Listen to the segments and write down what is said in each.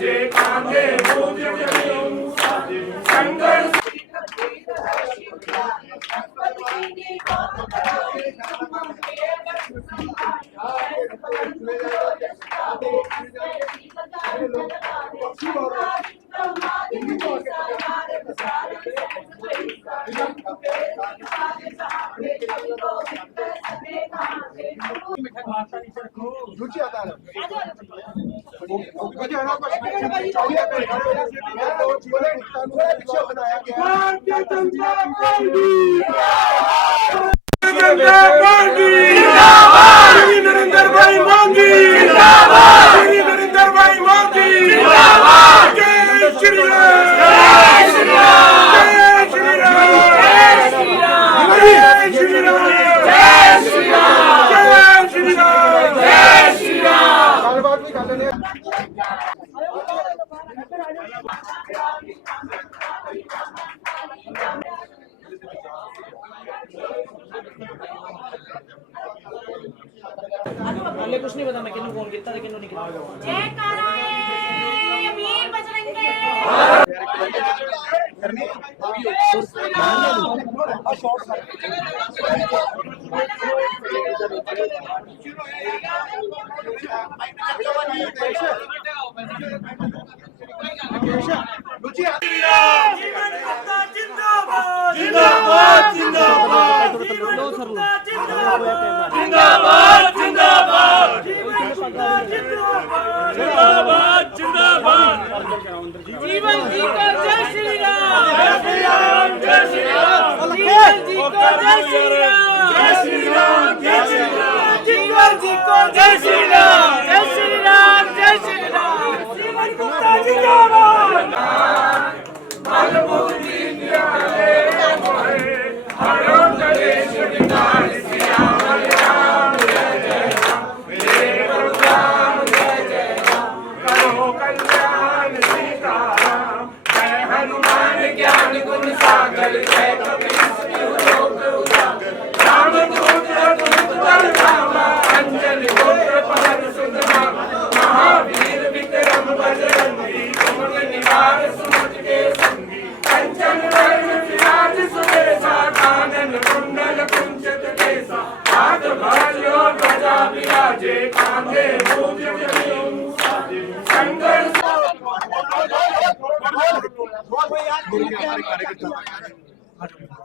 साजे कांधे मूंज जनेऊ साजे संघर्ष Thank you. Bharatiya Janata party ਜਿੰਦਾਬਾਦ! ਨਰਿੰਦਰ ਭਾਈ ਮੰਗੀ ਹਲੇ ਕੁਝ ਨਹੀਂ ਪਤਾ ਮੈਂ ਕਿਹਨੂੰ ਫੋਨ ਕੀਤਾ ਤੇ ਕਿਹਨੂੰ ਨਹੀਂ ਕੀਤਾ। ਜੈ ਕਾਰਾ ਵੀਰ ਜਿੰਦਾਬਾਦ ਜਿੰਦਾਬਾਦ। ਜਿੰਦਾਬਾਦ ਜਿੰਦਾਬਾਦ। जीवन जी को जय श्री राम जय श्री राम जय श्री राम जीवन जी को जय श्री राम जय श्री राम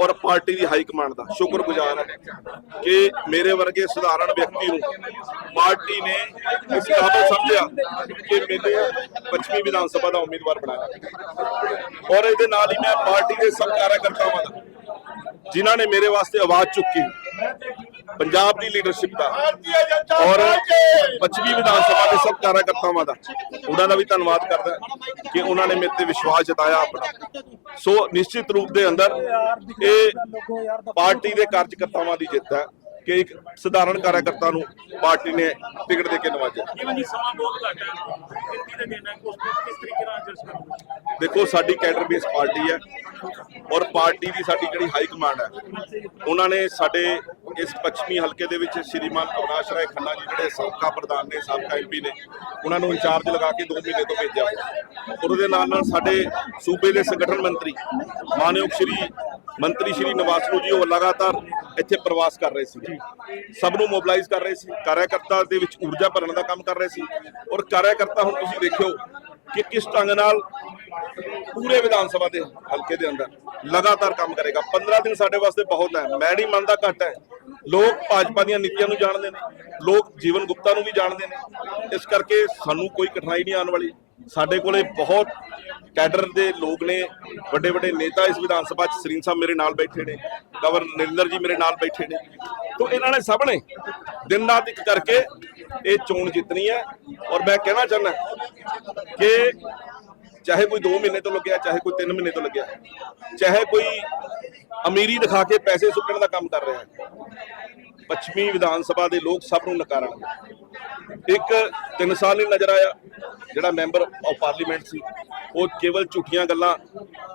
ਔਰ ਪਾਰਟੀ ਦੀ ਹਾਈ ਕਮਾਂਡ ਦਾ ਸ਼ੁਕਰਗੁਜ਼ਾਰ ਹਾਂ ਕਿ ਮੇਰੇ ਵਰਗੇ ਸਧਾਰਨ ਵਿਅਕਤੀ ਨੂੰ ਪਾਰਟੀ ਨੇ ਇਸ ਕਾਬਲ ਸਮਝਿਆ ਕਿ ਮੈਨੂੰ ਪੱਛਮੀ ਵਿਧਾਨ ਸਭਾ ਦਾ ਉਮੀਦਵਾਰ ਬਣਾਇਆ ਔਰ ਇਹਦੇ ਨਾਲ ਹੀ ਮੈਂ ਪਾਰਟੀ ਦੇ ਸਭ ਕਾਰਜਕਰਤਾਵਾਂ ਦਾ, ਜਿਨ੍ਹਾਂ ਨੇ ਮੇਰੇ ਵਾਸਤੇ ਆਵਾਜ਼ ਚੁੱਕੀ ਪੰਜਾਬ ਦੀ ਲੀਡਰਸ਼ਿਪ ਦਾ। ਔਰ ਪੱਛਮੀ ਵਿਧਾਨ ਸਭਾ ਦੇ ਸਭ ਕਾਰਜਕਰਤਾਵਾਂ ਦਾ। ਉਹਨਾਂ ਦਾ ਵੀ ਧੰਨਵਾਦ ਕਰਦਾ ਕਿ ਉਹਨਾਂ ਨੇ ਮੇਰੇ ਤੇ ਵਿਸ਼ਵਾਸ ਜਤਾਇਆ ਆਪਣਾ। ਸੋ ਨਿਸ਼ਚਿਤ ਰੂਪ ਦੇ ਅੰਦਰ ਇਹ ਪਾਰਟੀ ਦੇ ਕਾਰਜਕਰਤਾਵਾਂ ਦੀ ਜਿੱਤ ਹੈ ਕਿ ਇੱਕ ਸਧਾਰਨ ਕਾਰਜਕਰਤਾ ਨੂੰ ਪਾਰਟੀ ਨੇ ਟਿਕਟ ਦੇ ਕੇ ਨਵਾਜਿਆ। ਜੀਵਨ ਜੀ ਸਮਾਂ ਬਹੁਤ ਘੱਟ ਹੈ। ਗਿਣਤੀ ਦੇ ਦਿਨ ਹੈ? ਉਸ ਨੂੰ ਕਿਸ ਤਰੀਕੇ ਨਾਲ ਜਜ ਕਰੋਗੇ ਦੇਖੋ ਸਾਡੀ ਕੈਡਰ ਬੇਸ ਪਾਰਟੀ ਹੈ ਔਰ ਪਾਰਟੀ ਦੀ ਸਾਡੀ ਜਿਹੜੀ ਹਾਈ ਕਮਾਂਡ ਹੈ ਉਹਨਾਂ ਨੇ ਸਾਡੇ ਇਸ ਪੱਛਮੀ ਹਲਕੇ ਦੇ ਵਿੱਚ ਸ਼੍ਰੀਮਾਨ ਅਵਨਾਸ਼ ਰਾਏ ਖੰਨਾ ਜੀ ਜਿਹੜੇ ਸਾਬਕਾ ਪ੍ਰਧਾਨ ਨੇ, ਸਾਬਕਾ ਐਮਪੀ ਨੇ, ਉਹਨਾਂ ਨੂੰ ਇੰਚਾਰਜ ਲਗਾ ਕੇ 2 ਮਹੀਨੇ ਤੋਂ ਭੇਜਿਆ ਔਰ ਉਹਦੇ ਨਾਲ ਨਾਲ ਸਾਡੇ ਸੂਬੇ ਦੇ ਸੰਗਠਨ ਮੰਤਰੀ, ਮਾਨਯੋਗ ਸ਼੍ਰੀ ਮੰਤਰੀ ਸ਼੍ਰੀ ਨਿਵਾਸਨੂ ਜੀ, ਉਹ ਲਗਾਤਾਰ ਇੱਥੇ ਪ੍ਰਵਾਸ ਕਰ ਰਹੇ ਸੀ। ਸਭ ਨੂੰ ਮੋਬਿਲਾਈਜ਼ ਕਰ ਰਹੇ ਸੀ। ਕਾਰਜਕਰਤਾ ਦੇ ਵਿੱਚ ਊਰਜਾ ਭਰਨ ਦਾ ਕੰਮ ਕਰ ਰਹੇ ਸੀ। ਔਰ ਕਾਰਜਕਰਤਾ ਹੁਣ ਤੁਸੀਂ ਦੇਖਿਓ ਕਿ ਕਿਸ ਢੰਗ ਨਾਲ ਪੂਰੇ ਵਿਧਾਨ ਸਭਾ ਦੇ ਹਲਕੇ ਦੇ ਅੰਦਰ ਲਗਾਤਾਰ ਕੰਮ ਕਰੇਗਾ। 15 ਦਿਨ ਸਾਡੇ ਵਾਸਤੇ ਬਹੁਤ ਹੈ। ਮੈਂ ਨਹੀਂ ਮੰਨਦਾ ਘੱਟ ਹੈ। ਲੋਕ ਭਾਜਪਾ ਦੀਆਂ ਨੀਤੀਆਂ ਨੂੰ ਜਾਣਦੇ ਨੇ। ਲੋਕ ਜੀਵਨ ਗੁਪਤਾ ਨੂੰ ਵੀ ਜਾਣਦੇ ਨੇ। ਇਸ ਕਰਕੇ ਸਾਨੂੰ ਕੋਈ ਕਠਿਨਾਈ ਨਹੀਂ ਆਉਣ ਵਾਲੀ। ਸਾਡੇ ਕੋਲੇ ਬਹੁਤ ਕੈਡਰ ਦੇ ਲੋਕ ਨੇ। ਵੱਡੇ ਵੱਡੇ ਨੇਤਾ ਇਸ ਵਿਧਾਨ ਸਭਾ 'ਚ ਸਰੀਨ ਸਾਹਿਬ ਮੇਰੇ ਨਾਲ ਬੈਠੇ ਨੇ। ਗਵਰਨਰ ਨਰਿੰਦਰ ਜੀ ਮੇਰੇ ਨਾਲ ਬੈਠੇ ਨੇ। ਤੋਂ ਇਹਨਾਂ ਨੇ ਸਭ ਨੇ ਦਿਨ ਰਾਤ ਇੱਕ ਕਰਕੇ ਇਹ ਚੋਣ ਜਿੱਤਣੀ ਹੈ। ਔਰ ਮੈਂ ਕਹਿਣਾ ਚਾਹੁੰਦਾ ਕਿ ਚਾਹੇ ਕੋਈ 2 ਮਹੀਨੇ ਤੋਂ ਲੱਗਿਆ, ਚਾਹੇ ਕੋਈ 3 ਮਹੀਨੇ ਤੋਂ ਲੱਗਿਆ। ਚਾਹੇ ਕੋਈ ਅਮੀਰੀ ਦਿਖਾ ਕੇ ਪੈਸੇ ਸੁੱਟਣ ਦਾ ਕੰਮ ਕਰ ਰਿਹਾ ਹੈ। ਪੱਛਮੀ ਵਿਧਾਨ ਸਭਾ ਦੇ ਲੋਕ ਸਭ ਨੂੰ ਨਕਾਰਣਗੇ ਇੱਕ 3 ਸਾਲ ਨਹੀਂ ਨਜ਼ਰ ਆਇਆ, ਜਿਹੜਾ ਮੈਂਬਰ ਆਫ ਪਾਰਲੀਮੈਂਟ ਸੀ, ਉਹ ਕੇਵਲ ਝੂਠੀਆਂ ਗੱਲਾਂ,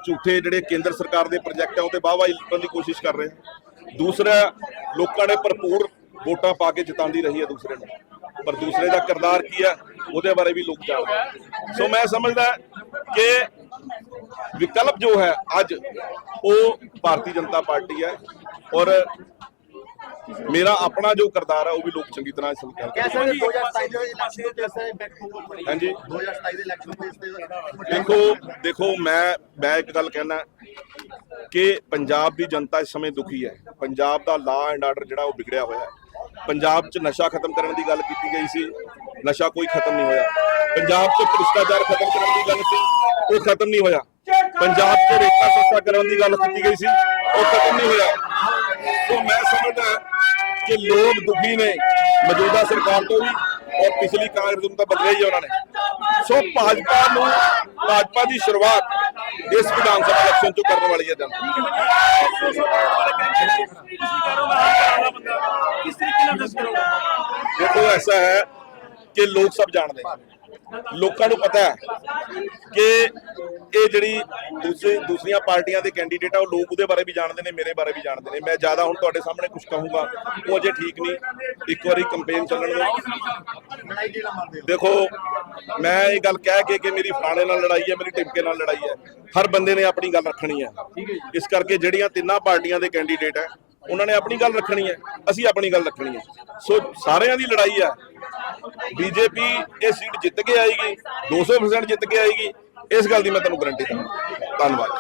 ਝੂਠੇ ਜਿਹੜੇ ਕੇਂਦਰ ਸਰਕਾਰ ਦੇ ਪ੍ਰੋਜੈਕਟ ਆ, ਉਹ ਤੇ ਵਾਹਵਾਹੀ ਦੀ ਕੋਸ਼ਿਸ਼ ਕਰ ਰਹੇ ਦੂਸਰਾ, ਲੋਕਾਂ ਨੇ ਭਰਪੂਰ ਵੋਟਾਂ ਪਾ ਕੇ ਜਿਤਾਉਂਦੀ ਰਹੀ ਹੈ ਦੂਸਰੇ ਨੂੰ। ਪਰ ਦੂਸਰੇ ਦਾ ਕਿਰਦਾਰ ਕੀ ਹੈ, ਉਹਦੇ ਬਾਰੇ ਵੀ ਲੋਕ ਜਾਣਦੇ ਸੋ ਮੈਂ ਸਮਝਦਾ ਕਿ ਵਿਕਲਪ ਜੋ ਹੈ ਅੱਜ ਉਹ ਭਾਰਤੀ ਜਨਤਾ ਪਾਰਟੀ ਹੈ ਔਰ ਮੇਰਾ ਆਪਣਾ ਜੋ ਕਰਤਾਰ ਹੈ ਉਹ ਵੀ ਲੋਕ ਚੰਗੀ ਤਰ੍ਹਾਂ ਸਮਝ ਕਰਦੇ ਕਿਆ ਸਰ 2027 ਦੇ ਇਲੈਕਸ਼ਨ ਦੇ ਪੈਸੇ ਬੈਕ ਹੋਊਗਾ ਹਾਂਜੀ। 2027 ਦੇ ਇਲੈਕਸ਼ਨ ਦੇ ਦੇਖੋ ਦੇਖੋ ਮੈਂ ਮੈਂ ਇੱਕ ਗੱਲ ਕਹਿਣਾ ਕਿ ਪੰਜਾਬ ਦੀ ਜਨਤਾ ਇਸ ਸਮੇਂ ਦੁਖੀ ਹੈ। ਪੰਜਾਬ ਦਾ ਲਾ ਐਂਡ ਆਰਡਰ ਜਿਹੜਾ ਉਹ ਵਿਗੜਿਆ ਹੋਇਆ ਹੈ। ਪੰਜਾਬ 'ਚ ਨਸ਼ਾ ਖਤਮ ਕਰਨ ਦੀ ਗੱਲ ਕੀਤੀ ਗਈ ਸੀ। ਨਸ਼ਾ ਕੋਈ ਖਤਮ ਨਹੀਂ ਹੋਇਆ। ਪੰਜਾਬ 'ਚ ਭ੍ਰਿਸ਼ਟਾਚਾਰ ਖਤਮ ਕਰਨ ਦੀ ਗੱਲ ਸੀ। ਉਹ ਖਤਮ ਨਹੀਂ ਹੋਇਆ। ਪੰਜਾਬ 'ਚ ਰੇਤਾ ਸਸਤਾ ਕਰਨ ਦੀ ਗੱਲ ਕੀਤੀ ਗਈ ਸੀ, ਉਹ ਖਤਮ ਨਹੀਂ ਹੋਇਆ। ਸੋ ਮੈਂ ਸਮਝਦਾ ਕਿ ਲੋਕ ਦੁਖੀ ਨੇ, ਮੌਜੂਦਾ ਸਰਕਾਰ ਤੋਂ ਵੀ, ਔਰ ਪਿਛਲੀ ਕਾਂਗਰਸ ਨੂੰ ਤਾਂ ਬਦਲਿਆ ਹੀ ਹੈ ਉਹਨਾਂ ਨੇ। ਸੋ ਭਾਜਪਾ ਨੂੰ, ਭਾਜਪਾ ਦੀ ਸ਼ੁਰੂਆਤ ਇਸ ਵਿਧਾਨ ਸਭਾ ਇਲੈਕਸ਼ਨ ਤੋਂ ਕਰਨ ਵਾਲੀ ਹੈ ਜਨਤਾ। ਦੇਖੋ, ਐਸਾ ਹੈ ਕਿ ਲੋਕ ਸਭ ਜਾਣਦੇ। ਲੋਕਾਂ ਨੂੰ ਪਤਾ ਹੈ ਕਿ ਇਹ ਜਿਹੜੀ ਦੂਸਰੀ ਦੂਸਰੀਆਂ ਪਾਰਟੀਆਂ ਦੇ ਕੈਂਡੀਡੇਟ ਆ, ਉਹ ਲੋਕ ਉਹਦੇ ਬਾਰੇ ਵੀ ਜਾਣਦੇ ਨੇ, ਮੇਰੇ ਬਾਰੇ ਵੀ ਜਾਣਦੇ ਨੇ। ਮੈਂ ਜ਼ਿਆਦਾ ਹੁਣ ਤੁਹਾਡੇ ਸਾਹਮਣੇ ਕੁਝ ਕਹੂੰਗਾ, ਉਹ ਅਜੇ ਠੀਕ ਨਹੀਂ। ਇੱਕ ਵਾਰੀ ਕੰਪੇਨ ਚੱਲਣ ਦਿਓ ਦੇਖੋ, ਮੈਂ ਇਹ ਗੱਲ ਕਹਿ ਕੇ ਕਿ ਮੇਰੀ ਫਲਾਣੇ ਨਾਲ ਲੜਾਈ ਹੈ, ਮੇਰੀ ਟਿਮਕੇ ਨਾਲ ਲੜਾਈ ਹੈ। ਹਰ ਬੰਦੇ ਨੇ ਆਪਣੀ ਗੱਲ ਰੱਖਣੀ ਹੈ। ਇਸ ਕਰਕੇ ਜਿਹੜੀਆਂ ਤਿੰਨਾਂ ਪਾਰਟੀਆਂ ਦੇ ਕੈਂਡੀਡੇਟ ਹੈ ਉਹਨਾਂ ਨੇ ਆਪਣੀ ਗੱਲ ਰੱਖਣੀ ਹੈ, ਅਸੀਂ ਆਪਣੀ ਗੱਲ ਰੱਖਣੀ ਹੈ। ਸੋ ਸਾਰਿਆਂ ਦੀ ਲੜਾਈ ਹੈ ਬੀਜੇਪੀ ਇਹ ਸੀਟ ਜਿੱਤ ਕੇ ਆਏਗੀ 200% ਜਿੱਤ ਕੇ ਆਏਗੀ, ਇਸ ਗੱਲ ਦੀ ਮੈਂ ਤੁਹਾਨੂੰ ਗਾਰੰਟੀ ਦਿੰਦਾ। ਧੰਨਵਾਦ।